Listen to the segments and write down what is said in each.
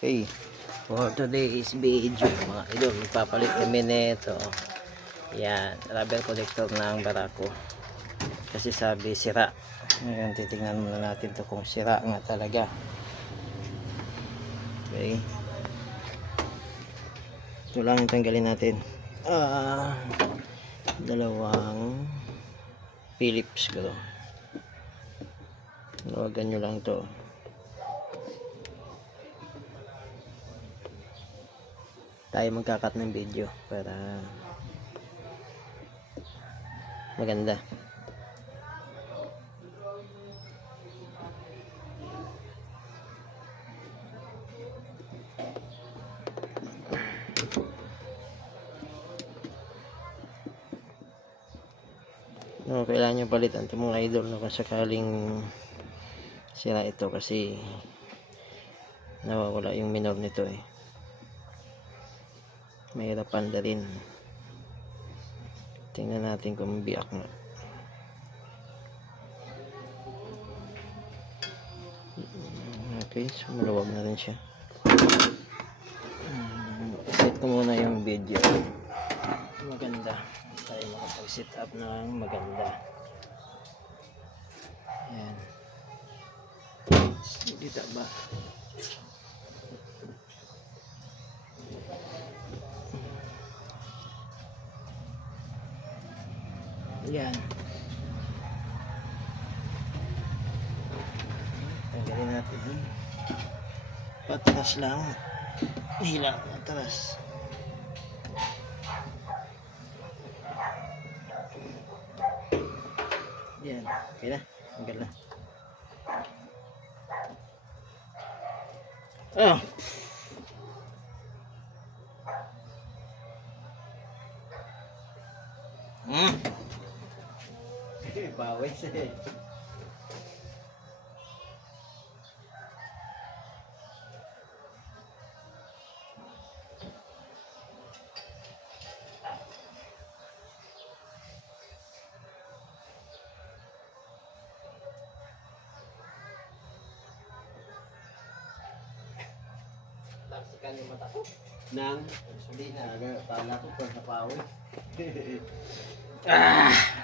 Okay, for today's video mga idol, magpapalit kami nito. Yan, rubber collector ng barako. Kasi sabi sira. Ngayon titingnan muna natin to kung sira nga talaga. Okay. Ito lang yung tanggalin natin. Dalawang Phillips ko. Lawagan nyo lang to. Tayo magkakat ng video para maganda. No, kailangan nyo palitan ito mga idol, no, kung sakaling sira ito kasi nawawala yung minor nito eh. Mahirapan na rin. Tingnan natin kung biyak nga. Okay, so maluwag na rin siya. Set ko muna yung video. Maganda. Tayo makapag-set up ng maganda. Ayan. Dito ba? Ayan. Tanggalin natin. Patras lang. Hila. Patras. Ayan. Okay na. Tanggal na. Oh. Bawis eh. Tapsikan yung mata ko. Nang gasolina. Pala ko pag napawis.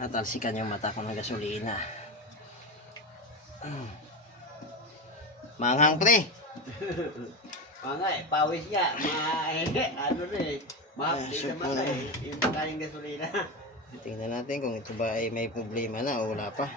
Natalsikan yung mata ko ng gasolina. Manghang pre. Mga pawis niya, ano rin, mahapdi sa mata eh, yung makaling gasolina. Tingnan natin kung ito ba ay may problema na o wala pa.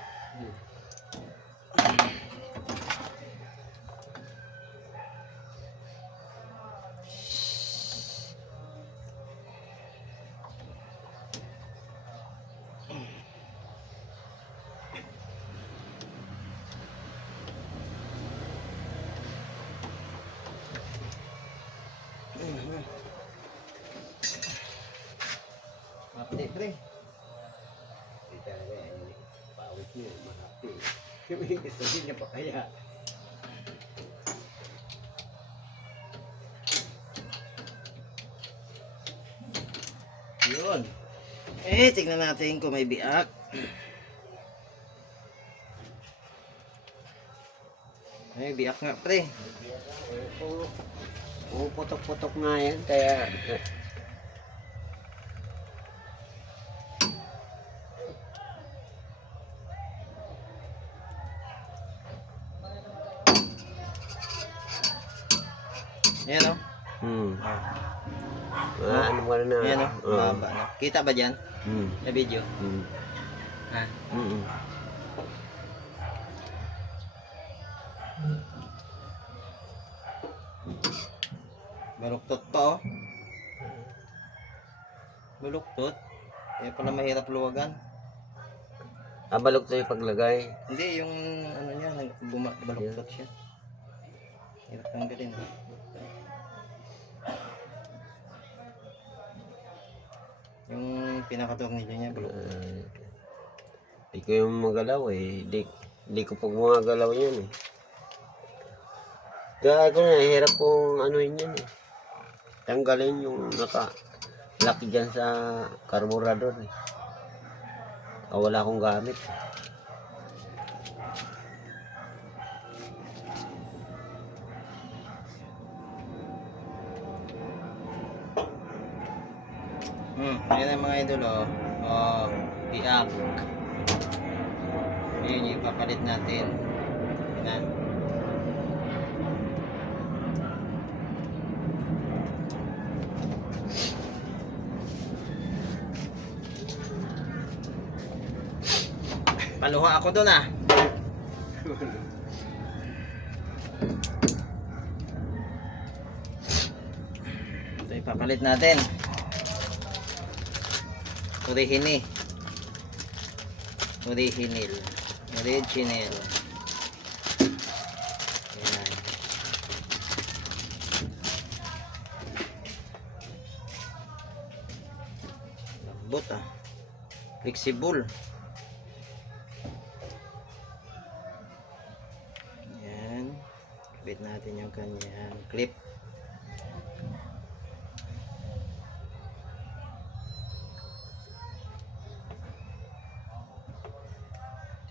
Mahapdi pre. Hindi talaga, pawis niya, mahapdi. Yung gasolina pa kaya. Yun. Tingnan natin kung may biak. May biak nga pre. Puputok-putok nga yan, kaya Ayan o. ano mo na. Ayan o. Mahaba na. Kita ba dyan? Sa video? Ha? Baluktot pa oh. Baluktot. Kaya pala mahirap luwagan. Balok to yung paglagay. Hindi, yung ano niya, baluktot siya. Hirap tanggalin. Yung pinakatornilyo niya, baluktot. Hindi ko yung magalaw eh. Hindi ko pag magalaw yan eh. Kaya ako na, hirap kong anuhin yan eh. Tanggalin yung naka-lock dyan sa carburetor eh. Wala akong gamit. Ayan ang mga idol, oh. Oh, iak. Yun yung ipapalit natin. Ayan. Paluha ako dun, ah. Ito ipapalit natin. Original. Original. Ayan. Lambot, ah. Flexible. Ayan. Kapit natin yung kanyang clip.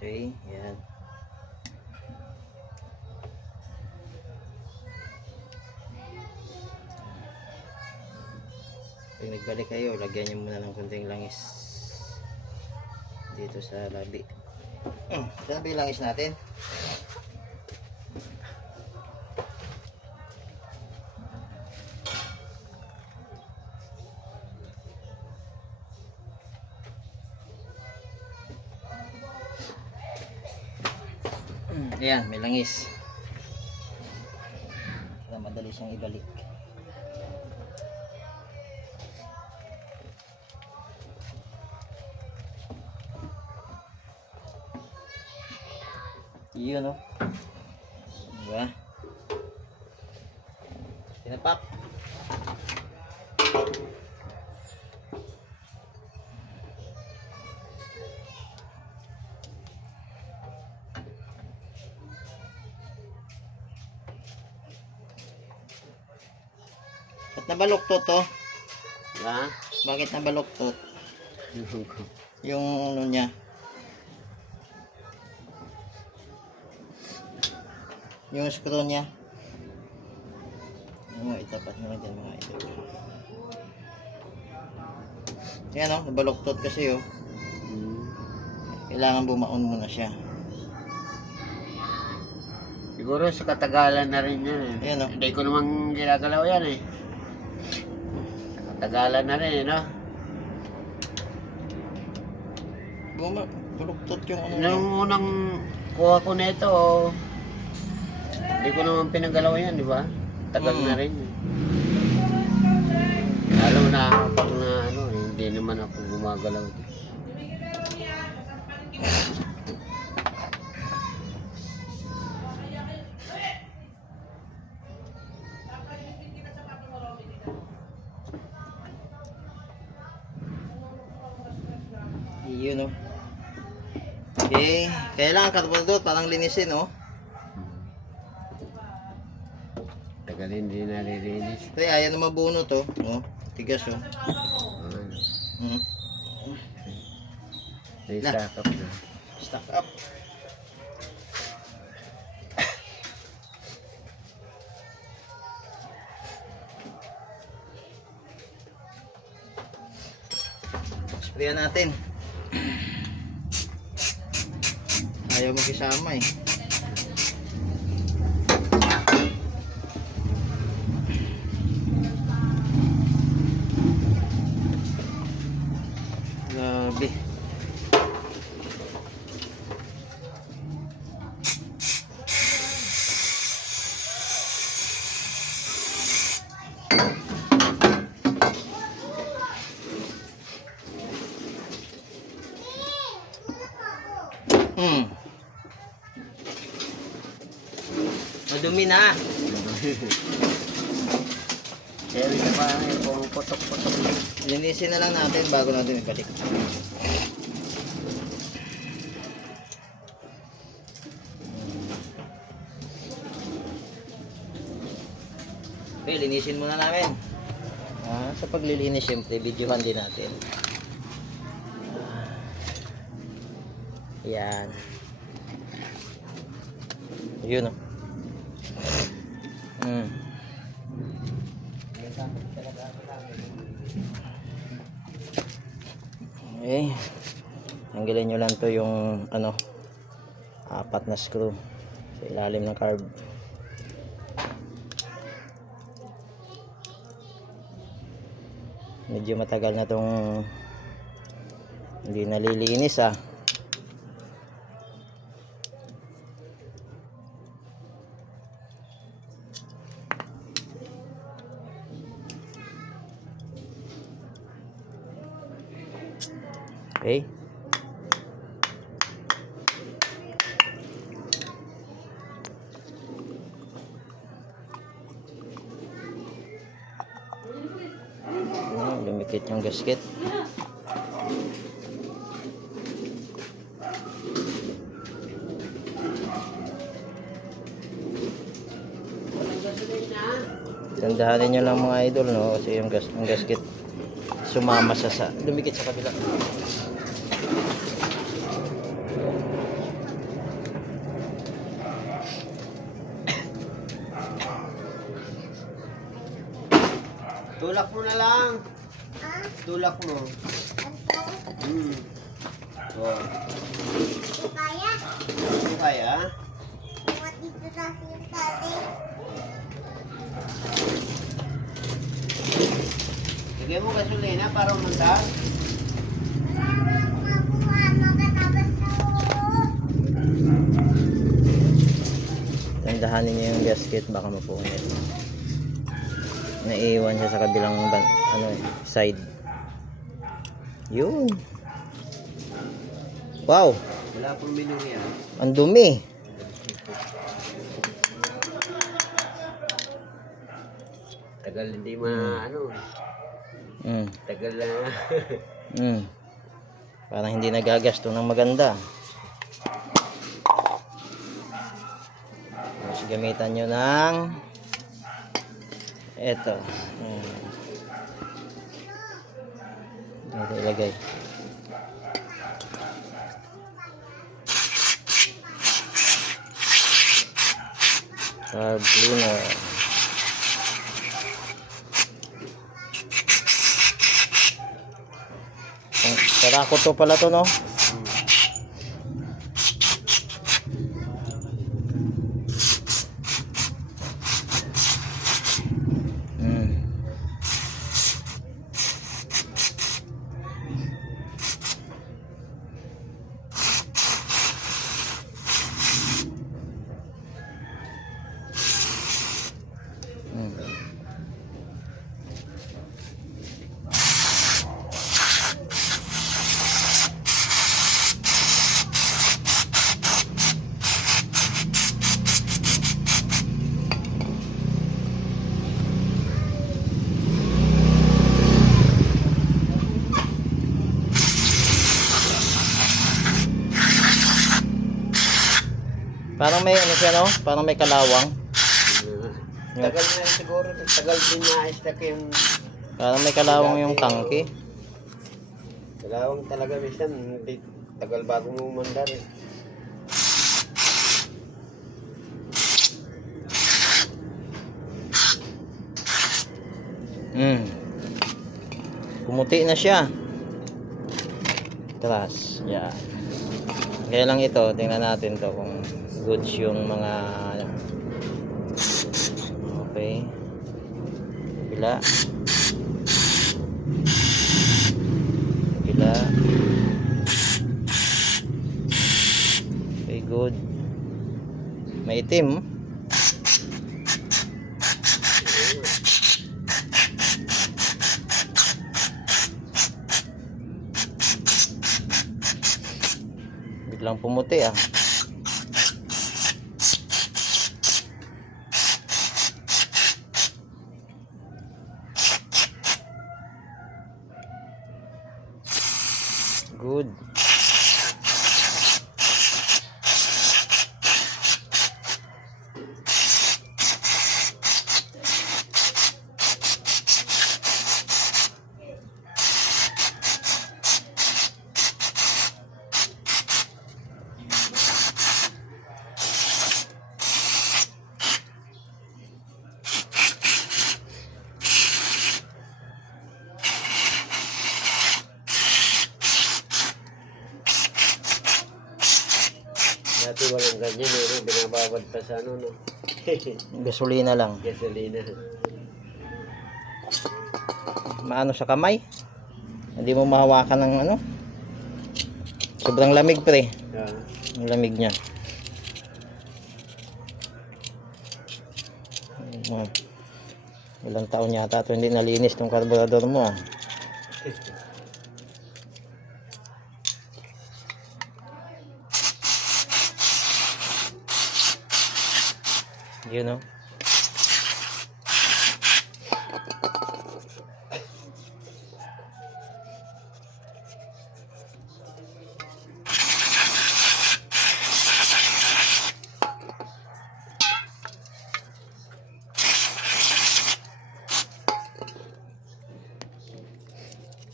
Okay, yan. Pag nagbalik kayo, lagyan nyo muna ng konting langis dito sa labi. Saan ba yung langis natin? Ayan, may langis. Para madali siyang ibalik. Yun, oh. Diba? Pinapak. Ba't nabaluktot to? Ha? Bakit nabaluktot? Yung ano niya. Yung screw niya. Ano, itapat naman dyan mga ito. Yan, oh, nabaluktot kasi, oh. Kailangan bumaon muna siya. Siguro sa katagalan na rin yan eh. Ayan, oh. Hindi ko namang ginagalaw yan eh. Sa katagalan na rin, no? Baluktot yung ano. Nung unang kuha ko na ito, hindi ko naman pinagalaw yan, di ba? Tagal na rin. Lalo na pag na ano, hindi naman ako gumagalaw. Yun, oh. Okay, kailangan karbonador parang linisin, oh. Tagal hindi nalilinis. Kaya ayaw na mabunot, oh. Oh, tigas, oh. Ano? May stack up na. Stack up. Sprayan natin. Ayaw makisama, eh. Grabe. Madumi na. Kaya rin pa, yung putok-putok. Linisin na lang natin bago natin ibalik. Okay, linisin muna namin. Sa paglilinis, syempre, videohan din natin. Yan. Yun, oh. Okay. Tanggalin nyo lang to yung ano, apat na screw sa ilalim ng carb. Medyo matagal na tong hindi nalilinis ah. Okay. Lumikit yung gasket. Tandahanin nyo lang mga idol, no? Kasi yung gasket sumama sa lumikit sa kabila. Tulak mo na lang. Tulak mo. Oh. Kaya? Hindi kaya? Buat dito na yung tali. Lagyan mo gasolina para umandar. Wala na akong makuha. Magkatapos na ako. Tandahanin nyo yung gasket, baka mapunit. Naiiwan siya sa kabilang side. Yun. Wow, Wala pong menu yan. ang dumi. Tagal hindi Mm. tagal na. Parang hindi nagagasto ng maganda. Tapos gamitan nyo ng eto. Ito ilagay. Carb cleaner. Sarako to pala to, no? Parang may ano siya, no? Parang may kalawang. Tagal na siguro. Tagal din na-stack yung Parang may kalawang yung tangke. dalawang talaga minsan. Hindi tagal bago mo umandar eh. Pumuti na siya. Trust. Yan. Kaya lang ito, tingnan natin to kung goods yung mga okay. Bila. Bila. Okay, good. May itim. Biglang pumuti ah. Good. Dati walang ganyan eh, no? Binababad pa sa ano, no? Gasolina lang. Gasolina. Maano sa kamay. Hindi mo mahawakan ng ano. Sobrang lamig pre. Ah. Ang lamig niya. Ilang taon yata ito hindi nalinis tong karburador mo. Yun, no?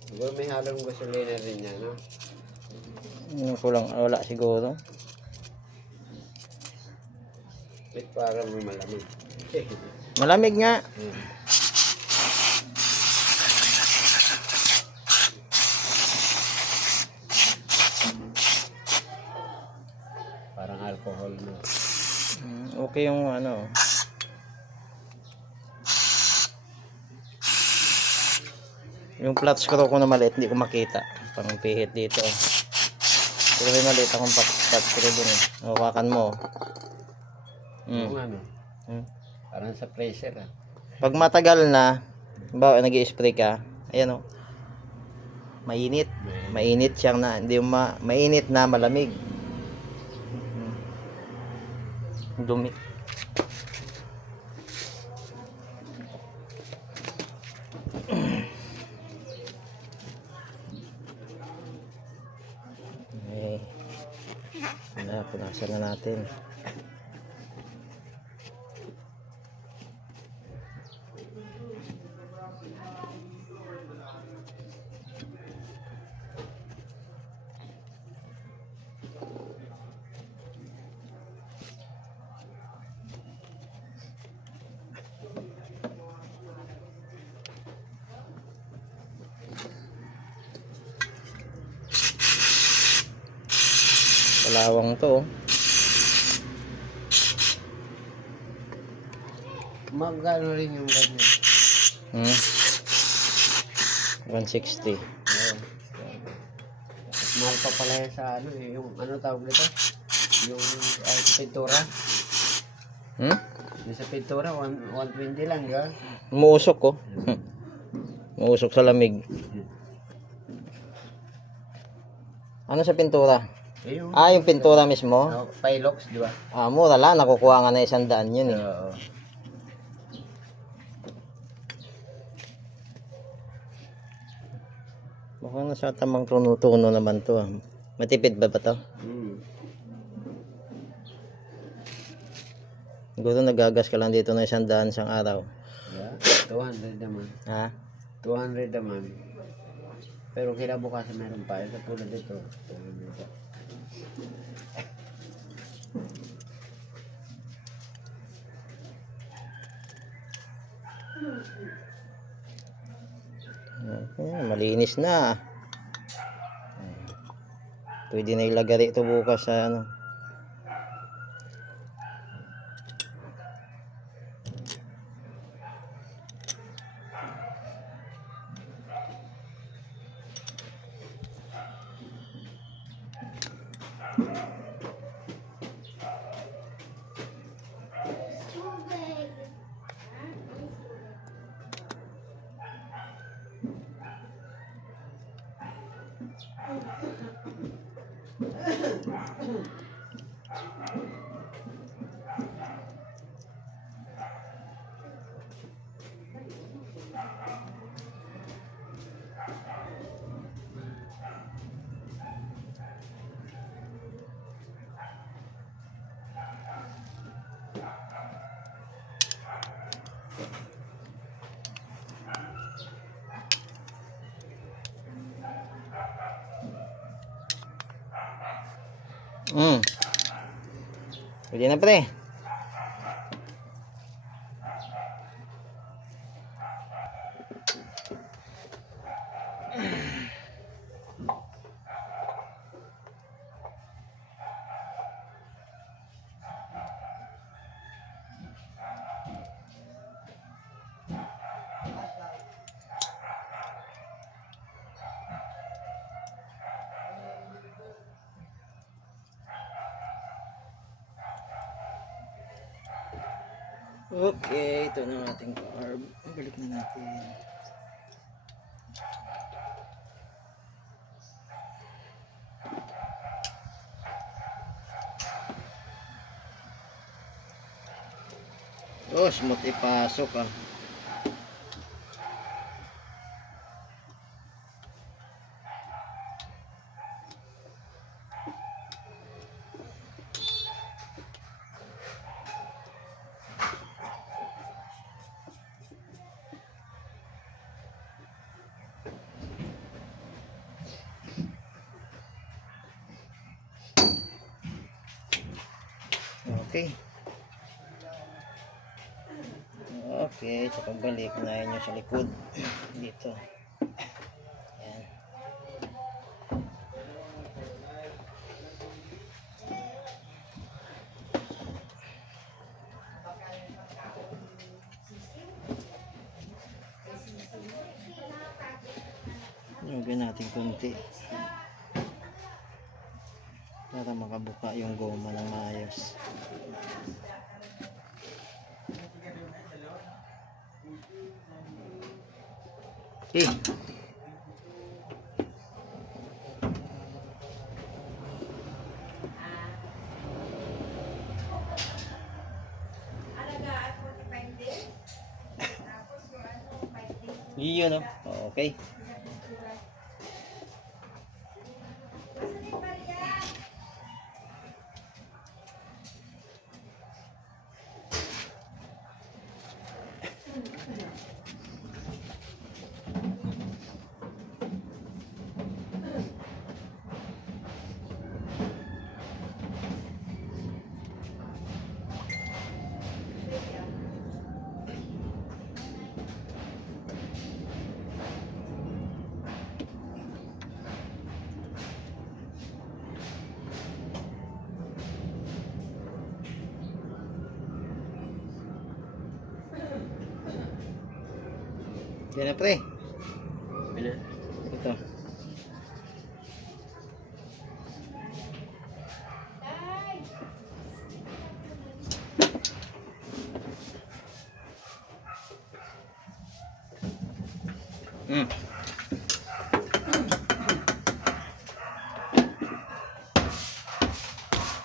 Siguro may halong gasolina rin yan, no? Yung kulang wala siguro. Wait, parang may malamig. Malamig nga. Parang alcohol, no? Okay yung ano. Yung flat screw ko na maliit hindi ko makita. Pang pihit dito. Pero may maliit akong flat screw dun eh. Hawakan mo. Yung ano? Hmm. Parang sa pressure, ah. Pag matagal na, bawa nag-i-spray ka, ayan o. Mainit. Mainit siyang na. Hindi mainit na malamig. Dumi. Okay. Punasan na natin. Kalawang to. Magkano rin yung ganyan? 160. Oo. Mahal pa pala yan sa ano eh. Yung ano tawag nito? Yung sa pintura. Yung sa pintura, 120 lang, di ba? Umuusok ko. Umuusok sa lamig. Ano sa pintura? Yung Yung pintura mismo. Pilox, di ba? Mura lang. Nakukuha nga na 100 yun eh. Oo. Mukhang nasa tamang tuno naman to. Matipid ba to? Siguro nagagas ka lang dito na 100 isang araw. Yeah, 200 naman. Ha? 200 naman. Pero kinabukasan meron pa. Ito tulad dito. 200. Malinis na. Pwede na ilagay ito bukas sa ano. Pwede na pre. Okay, ito na ating carb. Balik na natin. Oh, smooth ipasok ah. Okay. Okay, sa pagbalik, unahin nyo sa likod. Dito. Yan. Lagyan natin konti para makabuka yung goma ng maayos. Okay. Yun, no? Okay. Yan na pre. Pina. Ito.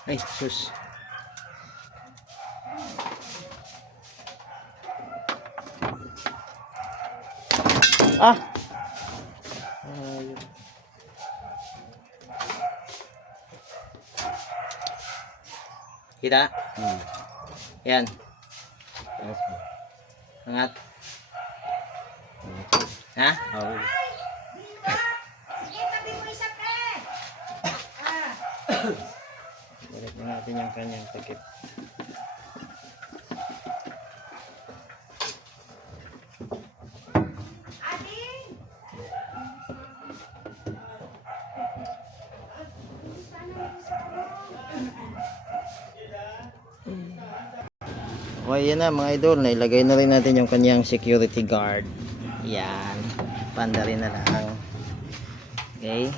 Ay, sus. Ah! Ayun. Kita? Yan. Yes, po. Angat. Ha? Oo. Sige, tabi mo isa pe. Balik na natin yung kanyang takip. Ading! Okay, yan na mga idol. Nailagay na rin natin yung kanyang security guard. Yan. Panda rin na lang. Okay.